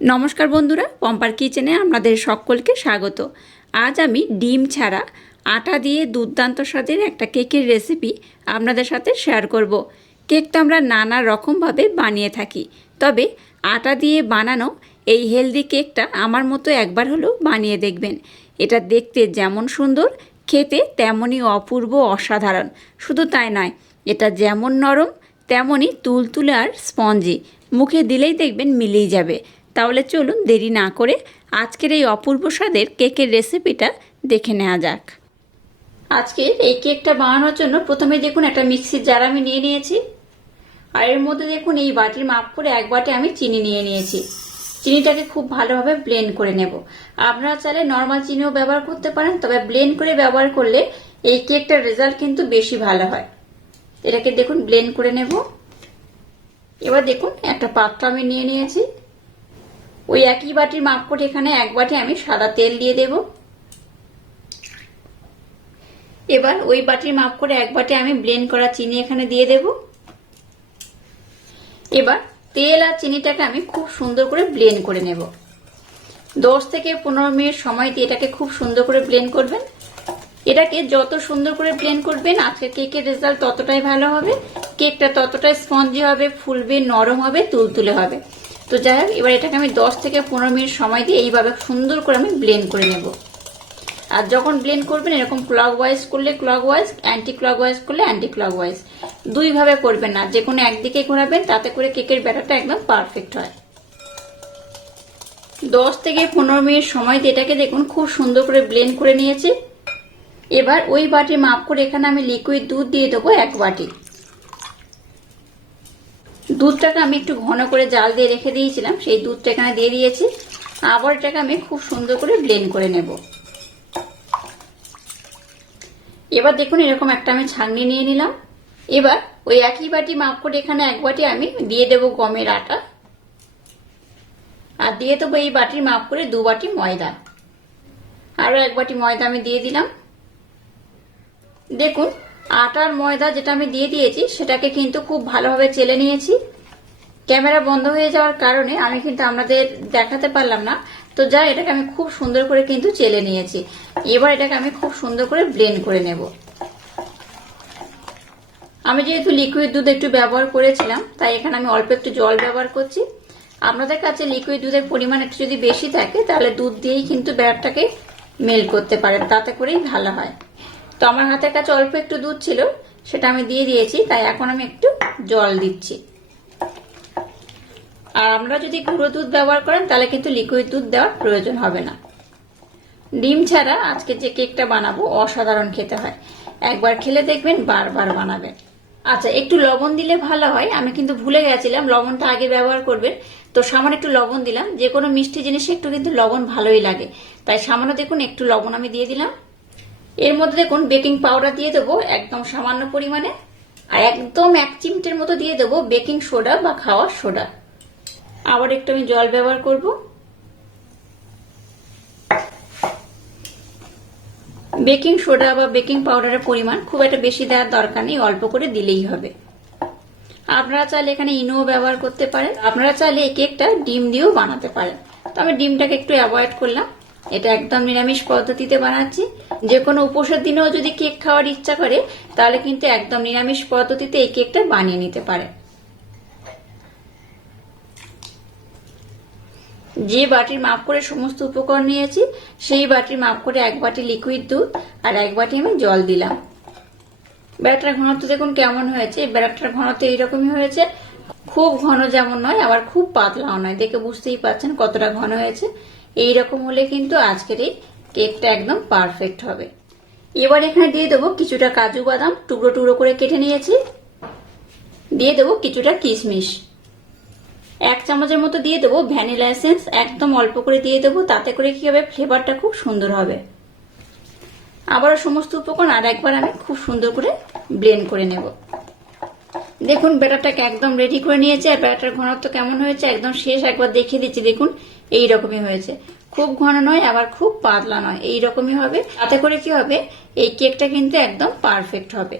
নমস্কার বন্ধুরা, পম্পার কিচেনে আপনাদের সকলকে স্বাগত। আজ আমি ডিম ছাড়া আটা দিয়ে দুর্দান্ত স্বাদের একটা কেকের রেসিপি আপনাদের সাথে শেয়ার করব। কেকটা আমরা নানা রকমভাবে বানিয়ে থাকি, তবে আটা দিয়ে বানানো এই হেলদি কেকটা আমার মতো একবার হলেও বানিয়ে দেখবেন। এটা দেখতে যেমন সুন্দর, খেতে তেমনই অপূর্ব অসাধারণ। শুধু তাই নয়, এটা যেমন নরম তেমনই তুলতুলে আর স্পঞ্জি। মুখে দিলেই দেখবেন মিলেই যাবে। তাহলে চলুন দেরি না করে আজকের এই অপূর্ব স্বাদের কেকের রেসিপিটা দেখে নেওয়া যাক। আজকের এই কেকটা বানানোর জন্য প্রথমে দেখুন একটা মিক্সির জার আমি নিয়ে নিয়েছি। আর এর মধ্যে দেখুন এই বাটির মাপ করে এক বাটি আমি চিনি নিয়ে নিয়েছি। চিনিটাকে খুব ভালোভাবে ব্লেন্ড করে নেব। আপনারা চাইলে নর্মাল চিনিও ব্যবহার করতে পারেন, তবে ব্লেন্ড করে ব্যবহার করলে এই কেকটার রেজাল্ট কিন্তু বেশি ভালো হয়। এটাকে দেখুন ব্লেন্ড করে নেব। এবার দেখুন একটা পাত্র আমি নিয়ে নিয়েছি। ওই একই বাটির মাপ করে এখানে এক বাটি আমি সাদা তেল দিয়ে দেব। এবার ওই বাটির মাপ করে এক বাটি আমি ব্লেন্ড করা চিনি এখানে দিয়ে দেব। এবার তেল আর চিনিটাকে আমি খুব সুন্দর করে ব্লেন্ড করে নেব। দশ থেকে পনেরো মিনিট সময় দিয়ে এটাকে খুব সুন্দর করে ব্লেন্ড করবেন। এটাকে যত সুন্দর করে ব্লেন্ড করবেন আজকে কেকের রেজাল্ট ততটাই ভালো হবে। কেকটা ততটাই স্পঞ্জি হবে, ফুলবে, নরম হবে, তুলতুলে হবে। তো যাই হোক, এবার এটাকে আমি দশ থেকে পনেরো মিনিট সময় দিয়ে এইভাবে সুন্দর করে আমি ব্লেন্ড করে নেব। আর যখন ব্লেন্ড করবেন, এরকম ক্লক ওয়াইজ করলে clockwise anti clock wise করলে অ্যান্টি ক্লক ওয়াইজ দুইভাবে করবেন না, যে কোনো একদিকে ঘোরাবেন, তাতে করে কেকের ব্যাটারটা একদম পারফেক্ট হয়। দশ থেকে পনেরো মিনিট সময় দিয়ে এটাকে দেখুন, খুব সুন্দর করে ব্লেন্ড করে নিয়েছি। এবার ওই বাটি মাপ করে এখানে আমি লিকুইড দুধ দিয়ে দেবো এক বাটি। দুধটাকে আমি একটু ঘন করে জাল দিয়ে রেখে দিয়েছিলাম, সেই দুধটা এখানে দিয়ে দিয়েছি। আবার এটাকে আমি খুব সুন্দর করে ব্লেন্ড করে নেব। এবার দেখুন এরকম একটা আমি ছাঁকনি নিয়ে নিলাম। এবার ওই একই বাটি মাপ করে এখানে এক বাটি আমি দিয়ে দেব গমের আটা। আর দিয়ে দেবো এই বাটির মাপ করে দু বাটি ময়দা। আরও এক বাটি ময়দা আমি দিয়ে দিলাম। দেখুন আটার ময়দা যেটা আমি দিয়ে দিয়েছি, সেটাকে কিন্তু খুব ভালোভাবে চেলে নিয়েছি। ক্যামেরা বন্ধ হয়ে যাওয়ার কারণে আমি কিন্তু আপনাদের দেখাতে পারলাম না। তো যা এটাকে আমি খুব সুন্দর করে কিন্তু চেলে নিয়েছি। এবার এটাকে আমি খুব সুন্দর করে ব্লেন্ড করে নেব। আমি যেহেতু লিকুইড দুধ একটু ব্যবহার করেছিলাম, তাই এখানে আমি অল্প একটু জল ব্যবহার করছি। আপনাদের কাছে লিকুইড দুধের পরিমাণ একটু যদি বেশি থাকে, তাহলে দুধ দিয়েই কিন্তু ব্যাটারটাকে মেল করতে পারেন, তাতে করেই ভালো হয়। তো আমার হাতের কাছে অল্প একটু দুধ ছিল, সেটা আমি দিয়ে দিয়েছি, তাই এখন আমি একটু জল দিচ্ছি। আর আমরা যদি গুঁড়ো দুধ ব্যবহার করেন, তাহলে কিন্তু লিকুইড দুধ দেওয়ার প্রয়োজন হবে না। ডিম ছাড়া আজকে যে কেকটা বানাবো, অসাধারণ খেতে হয়। একবার খেলে দেখবেন বারবার বানাবেন। আচ্ছা একটু লবণ দিলে ভালো হয়, আমি কিন্তু ভুলে গেছিলাম, লবণটা আগে ব্যবহার করবেন। তো সামান্য একটু লবণ দিলাম, যে কোনো মিষ্টি জিনিসে একটু কিন্তু লবণ ভালোই লাগে। তাই সামান্য দেখুন, একটু লবণ আমি দিয়ে দিলাম। এর মধ্যে দেখুন বেকিং পাউডার দিয়ে দেবো একদম সামান্য পরিমাণে, আর একদম এক চিমটের মতো দিয়ে দেবো বেকিং সোডা বা খাওয়ার সোডা। আবার একটু আমি জল ব্যবহার করব। বেকিং সোডা বা বেকিং পাউডারের পরিমাণ খুব একটা বেশি দেওয়ার দরকার নেই, অল্প করে দিলেই হবে। আপনারা চাইলে এখানে ইনোও ব্যবহার করতে পারেন, আপনারা চাইলে এই কেকটা ডিম দিয়েও বানাতে পারেন। তো আমি ডিমটাকে একটু অ্যাভয়েড করলাম। এটা একদম নিরামিষ পদ্ধতিতে বানাচ্ছি। যে কোনো উপোসের দিনেও যদি কেক খাওয়ার ইচ্ছা করে, তাহলে কিন্তু একদম নিরামিষ পদ্ধতিতে এই কেকটা বানিয়ে নিতে পারে। যে বাটির মাপ করে সমস্ত উপকরণ নিয়েছি, সেই বাটির মাপ করে এক বাটি লিকুইড দুধ আর এক বাটি আমি জল দিলাম। ব্যাটার ঘনত্ব দেখুন কেমন হয়েছে। ব্যাটার ঘনত্ব এইরকমই হয়েছে। খুব ঘন যেমন নয়, আবার খুব পাতলাও নয়। দেখে বুঝতেই পাচ্ছেন কতটা ঘন হয়েছে। এই রকম হলে কিন্তু আজকের এই কেকটা একদম পারফেক্ট হবে। এবার এখানে দিয়ে দেবো কিছুটা কাজু বাদাম, টুকরো টুকরো করে কেটে নিয়েছি। দিয়ে দেবো কিছুটা কিশমিশ। এক চামচের মতো দিয়ে দেবো ভ্যানিলা এসেন্স, একদম অল্প করে দিয়ে দেবো, তাতে করে কি হবে, ফ্লেভারটা খুব সুন্দর হবে। আবারও সমস্ত উপকরণ আর একবার আমি খুব সুন্দর করে ব্লেন্ড করে নেব। দেখুন, ব্যাটারটাকে একদম রেডি করে নিয়েছে আর ব্যাটার ঘনত্ব কেমন হয়েছে একদম শেষ একবার দেখিয়ে দিচ্ছি। দেখুন এই রকমই হয়েছে। খুব ঘন নয়, আবার খুব পাতলা নয় এই রকমই হবে। তাতে করে কি হবে? এই কেকটা কিন্তু একদম পারফেক্ট হবে।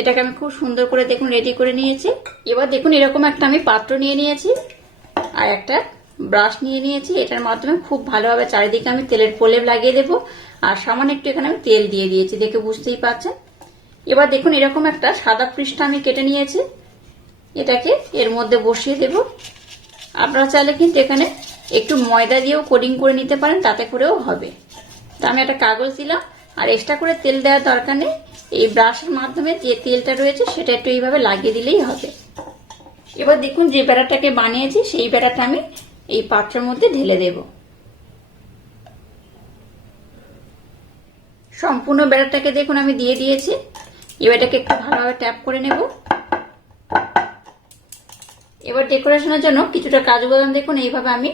এটাকে আমি খুব সুন্দর করে দেখুন রেডি করে নিয়েছি। এবার দেখুন, এরকম একটা আমি পাত্র নিয়ে নিয়েছি আর একটা ব্রাশ নিয়ে নিয়েছি। এটার মাধ্যমে খুব ভালোভাবে চারিদিকে আমি তেলের প্রলেপ লাগিয়ে দেবো। আর সামান্য একটু এখানে আমি তেল দিয়ে দিয়েছি, দেখে বুঝতেই পারছেন। এবার দেখুন এরকম একটা সাদা পৃষ্ঠা আমি কেটে নিয়েছি। এটাকে এর মধ্যে বসিয়ে দেব। আপনারা চাইলে কিন্তু এখানে একটু ময়দা দিয়েও কোডিং করে নিতে পারেন, তাতে করেও হবে। তো আমি একটা কাগজ দিলাম, আর এক্সট্রা করে তেল দেওয়ার দরকার নেই। এই ব্রাশের মাধ্যমে যে তেলটা রয়েছে, সেটা একটু এইভাবে লাগিয়ে দিলেই হবে। এবার দেখুন যে বেড়াটাকে বানিয়েছি, সেই বেড়াটা আমি এই পাত্রের মধ্যে ঢেলে দেব। সম্পূর্ণ বেড়াটাকে দেখুন আমি দিয়ে দিয়েছি। এবার এটাকে একটু ভালোভাবে ট্যাপ করে নেব। এবার ডেকোরেশনের জন্য কিছুটা কাজু বাদাম দেখুন, এইভাবে আমি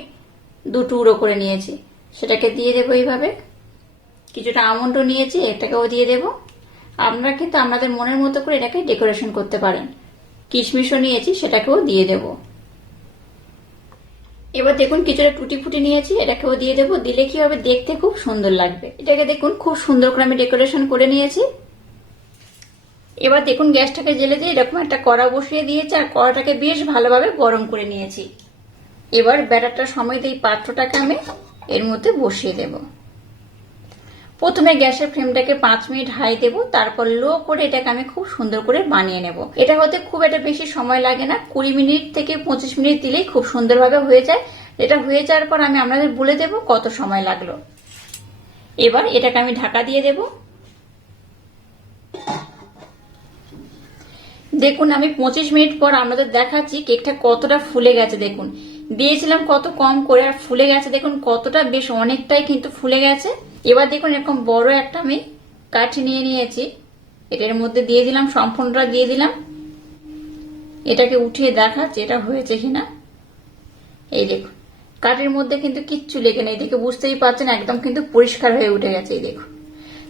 দু টুকরো করে নিয়েছি। সেটাকে দিয়ে দেবো এইভাবে। কিছুটা আমন্ডও নিয়েছি, এটাকেও দিয়ে দেব। আপনারা কিন্তু আপনাদের মনের মতো করে এটাকে ডেকোরেশন করতে পারেন। কিশমিশও নিয়েছি, সেটাকেও দিয়ে দেব। এবার দেখুন, কিছুটা টুটি ফুটি নিয়েছি, এটাকেও দিয়ে দেবো। দিলে কি হবে? দেখতে খুব সুন্দর লাগবে। এটাকে দেখুন, খুব সুন্দর করে আমি ডেকোরেশন করে নিয়েছি। এবার দেখুন গ্যাসটাকে জেলে দিয়ে এরকম একটা কড়া বসিয়ে দিয়েছি, আর কড়াটাকে বেশ ভালোভাবে গরম করে নিয়েছি। এবার ব্যাটারটা সময় এই পাত্রটাকে আমি এর মধ্যে বসিয়ে দেব। প্রথমে গ্যাসের ফ্লেমটাকে পাঁচ মিনিট হাই দেব, তারপর লো করে এটাকে আমি খুব সুন্দর করে বানিয়ে নেব। এটা হতে খুব একটা বেশি সময় লাগে না, কুড়ি মিনিট থেকে পঁচিশ মিনিট দিলেই খুব সুন্দরভাবে হয়ে যায়। এটা হয়ে যাওয়ার পর আমি আপনাদের বলে দেব কত সময় লাগল। এবার এটাকে আমি ঢাকা দিয়ে দেবো। দেখুন, আমি পঁচিশ মিনিট পর আপনাদের দেখাচ্ছি কেকটা কতটা ফুলে গেছে, দেখুন। দিয়েছিলাম কত কম করে আর ফুলে গেছে, দেখুন, কতটা বেশ, অনেকটাই কিন্তু ফুলে গেছে। এবার দেখুন, এরকম বড় একটা আমি কাঠি নিয়ে নিয়েছি। এটার মধ্যে দিয়ে দিলাম, সম্পূর্ণটা দিয়ে দিলাম। এটাকে উঠিয়ে দেখাচ্ছি, এটা হয়েছে কিনা। এই দেখুন, কাঠের মধ্যে কিন্তু কিচ্ছু লেগে নেই, দেখে বুঝতেই পারছেন, একদম কিন্তু পরিষ্কার হয়ে উঠে গেছে, এই দেখুন।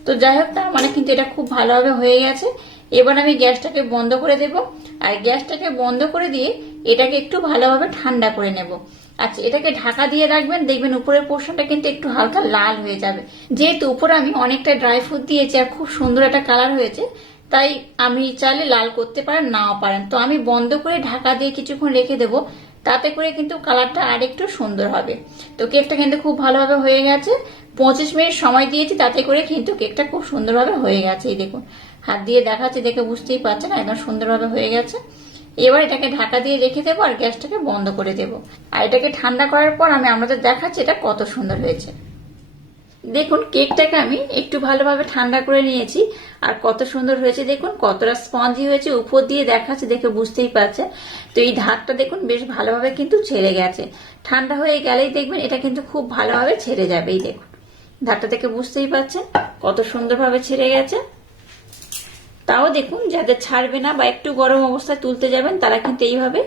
তো যাই হোক, তার মানে কিন্তু এটা খুব ভালোভাবে হয়ে গেছে। এবার আমি গ্যাসটাকে বন্ধ করে দেব। আর গ্যাসটাকে বন্ধ করে দিয়ে এটাকে একটু ভালোভাবে ঠান্ডা করে নেব। আচ্ছা এটাকে ঢাকা দিয়ে রাখবেন। দেখবেন উপরের পোর্শনটা কিন্তু একটু হালকা লাল হয়ে যাবে। যেহেতু উপরে আমি অনেকটা ড্রাই ফ্রুট দিয়েছি আর খুব সুন্দর একটা কালার হয়েছে, তাই আমি চাইলে লাল করতে পারেন, নাও পারেন। তো আমি বন্ধ করে ঢাকা দিয়ে কিছুক্ষণ রেখে দেবো। তাতে করে কিন্তু কালারটা আর একটু সুন্দর হবে। তো কেকটা কিন্তু খুব ভালোভাবে হয়ে গেছে। পঁচিশ মিনিট সময় দিয়েছি, তাতে করে কিন্তু কেকটা খুব সুন্দরভাবে হয়ে গেছে, এই দেখুন। হাত দিয়ে দেখাচ্ছে, দেখে বুঝতেই পারছেন একদম সুন্দরভাবে হয়ে গেছে। এবার এটাকে ঢাকা দিয়ে রেখে দেবো আর গ্যাসটাকে বন্ধ করে দেবো। আর এটাকে ঠান্ডা করার পর আমি আমাদের দেখাচ্ছি, এটা কত সুন্দর হয়েছে। দেখুন, কেকটাকে আমি একটু ভালোভাবে ঠান্ডা করে নিয়েছি। আর কত সুন্দর হয়েছে, দেখুন, কতটা স্পঞ্জি হয়েছে, উপর দিয়ে দেখাচ্ছে, দেখে বুঝতেই পারছে। তো এই ধারটা দেখুন, বেশ ভালোভাবে কিন্তু ছেড়ে গেছে। ঠান্ডা হয়ে গেলেই দেখবেন, এটা কিন্তু খুব ভালোভাবে ছেড়ে যাবে এই দেখুন। ধারটা থেকে বুঝতেই পারছেন, কত সুন্দরভাবে ছেড়ে গেছে। তাও দেখুন, যাদের ছাড়বে না বা একটু গরম অবস্থায় তুলতে যাবেন, তারা কিন্তু এইভাবে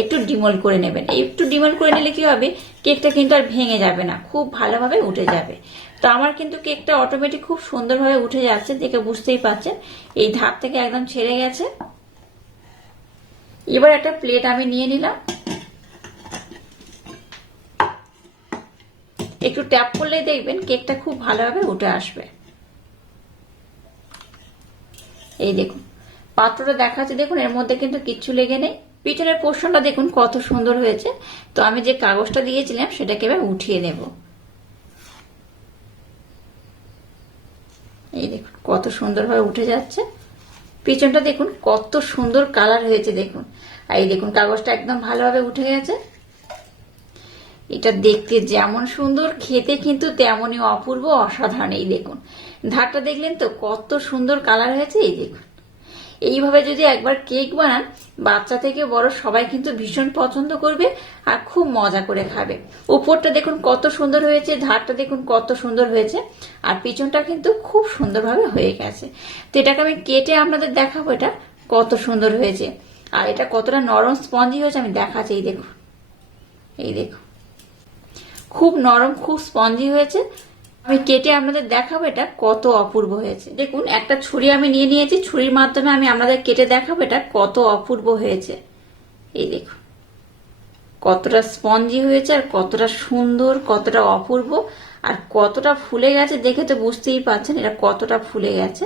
একটু ডিমল করে নেবেন। একটু ডিমল করে নিলে কি হবে? কেকটা কিন্তু আর ভেঙে যাবে না, খুব ভালোভাবে উঠে যাবে। তো আমার কিন্তু কেকটা অটোমেটিক খুব সুন্দরভাবে উঠে যাচ্ছে, দেখে বুঝতেই পারছেন এই ধাপ থেকে একদম ছেড়ে গেছে। এবার একটা প্লেট আমি নিয়ে নিলাম। একটু ট্যাপ করলে দেখবেন কেকটা খুব ভালোভাবে উঠে আসবে। এই দেখুন। পাত্রটা দেখাচ্ছে দেখুন, এর মধ্যে কিন্তু কিচ্ছু লেগে নেই। পিছনের পোর্শনটা দেখুন, কত সুন্দর হয়েছে। তো আমি যে কাগজটা দিয়েছিলাম, সেটাকে এবার উঠিয়ে নেব। এই দেখুন, কত সুন্দরভাবে উঠে যাচ্ছে। পিছনটা দেখুন, কত সুন্দর কালার হয়েছে, দেখুন। আর এই দেখুন, কাগজটা একদম ভালোভাবে উঠে গেছে। এটা দেখতে যেমন সুন্দর, খেতে কিন্তু তেমনই অপূর্ব, অসাধারণ, এই দেখুন। ধারটা দেখলেন তো, কত সুন্দর কালার হয়েছে, এই দেখুন। এইভাবে যদি একবার কেক বানান, বাচ্চা থেকে বড় সবাই কিন্তু ভীষণ পছন্দ করবে আর খুব মজা করে খাবে। উপরটা দেখুন কত সুন্দর হয়েছে, ধারটা দেখুন কত সুন্দর হয়েছে, আর পিছনটা কিন্তু খুব সুন্দরভাবে হয়ে গেছে। তো এটাকে আমি কেটে আপনাদের দেখাবো এটা, কত সুন্দর হয়েছে। আর এটা কতটা নরম স্পঞ্জি হয়েছে, আমি দেখাচ্ছি, এই দেখুন। এই দেখুন। খুব নরম, খুব স্পঞ্জি হয়েছে আমি কেটে আপনাদের দেখাবো এটা কত অপূর্ব হয়েছে। দেখুন, একটা ছুরি আমি নিয়ে নিয়েছি, ছুরির মাধ্যমে আমি আপনাদের কেটে দেখাবো এটা কত অপূর্ব হয়েছে। এই দেখুন, কতটা স্পঞ্জি হয়েছে আর কতটা সুন্দর, কতটা অপূর্ব আর কতটা ফুলে গেছে দেখে তো বুঝতেই পারছেন এটা কতটা ফুলে গেছে।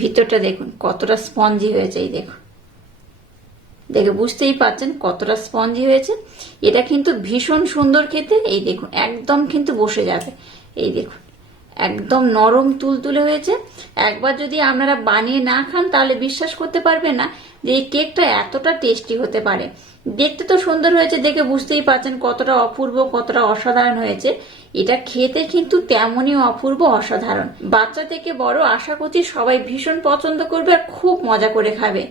ভিতরটা দেখুন, কতটা স্পঞ্জি হয়েছে এই দেখুন। দেখে বুঝতেই পারছেন কতটা স্পঞ্জি হয়েছে। এটা কিন্তু ভীষণ সুন্দর খেতে, এই দেখুন, একদম কিন্তু বসে যাবে। এই দেখুন, একদম নরম তুলতুলে হয়েছে। একবার যদি আপনারা বানিয়ে না খান, তাহলে বিশ্বাস করতে পারবে না যে এই কেকটা এতটা টেস্টি হতে পারে। দেখতে তো সুন্দর হয়েছে, দেখে বুঝতেই পারছেন কতটা অপূর্ব, কতটা অসাধারণ হয়েছে। এটা খেতে কিন্তু তেমনই অপূর্ব, অসাধারণ। বাচ্চা থেকে বড় আশা করছি সবাই ভীষণ পছন্দ করবে আর খুব মজা করে খাবে।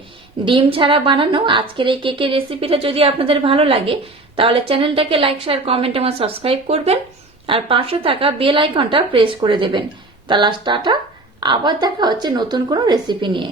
ডিম ছাড়া বানানো আজকের এই কেকের রেসিপিটা যদি আপনাদের ভালো লাগে, তাহলে চ্যানেলটাকে লাইক, শেয়ার, কমেন্ট এবং সাবস্ক্রাইব করবেন। আর পাশে থাকা বেল আইকনটা প্রেস করে দেবেন। তাহলে টাটা, আবার দেখা হচ্ছে নতুন কোনো রেসিপি নিয়ে।